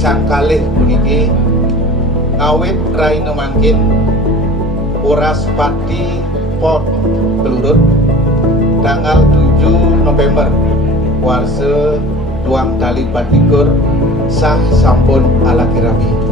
sang kalih puniki ngawit raina mangkin uras pati pot kelurut tanggal 7 November warsa 2 kali 24 sah sampun ala kirami.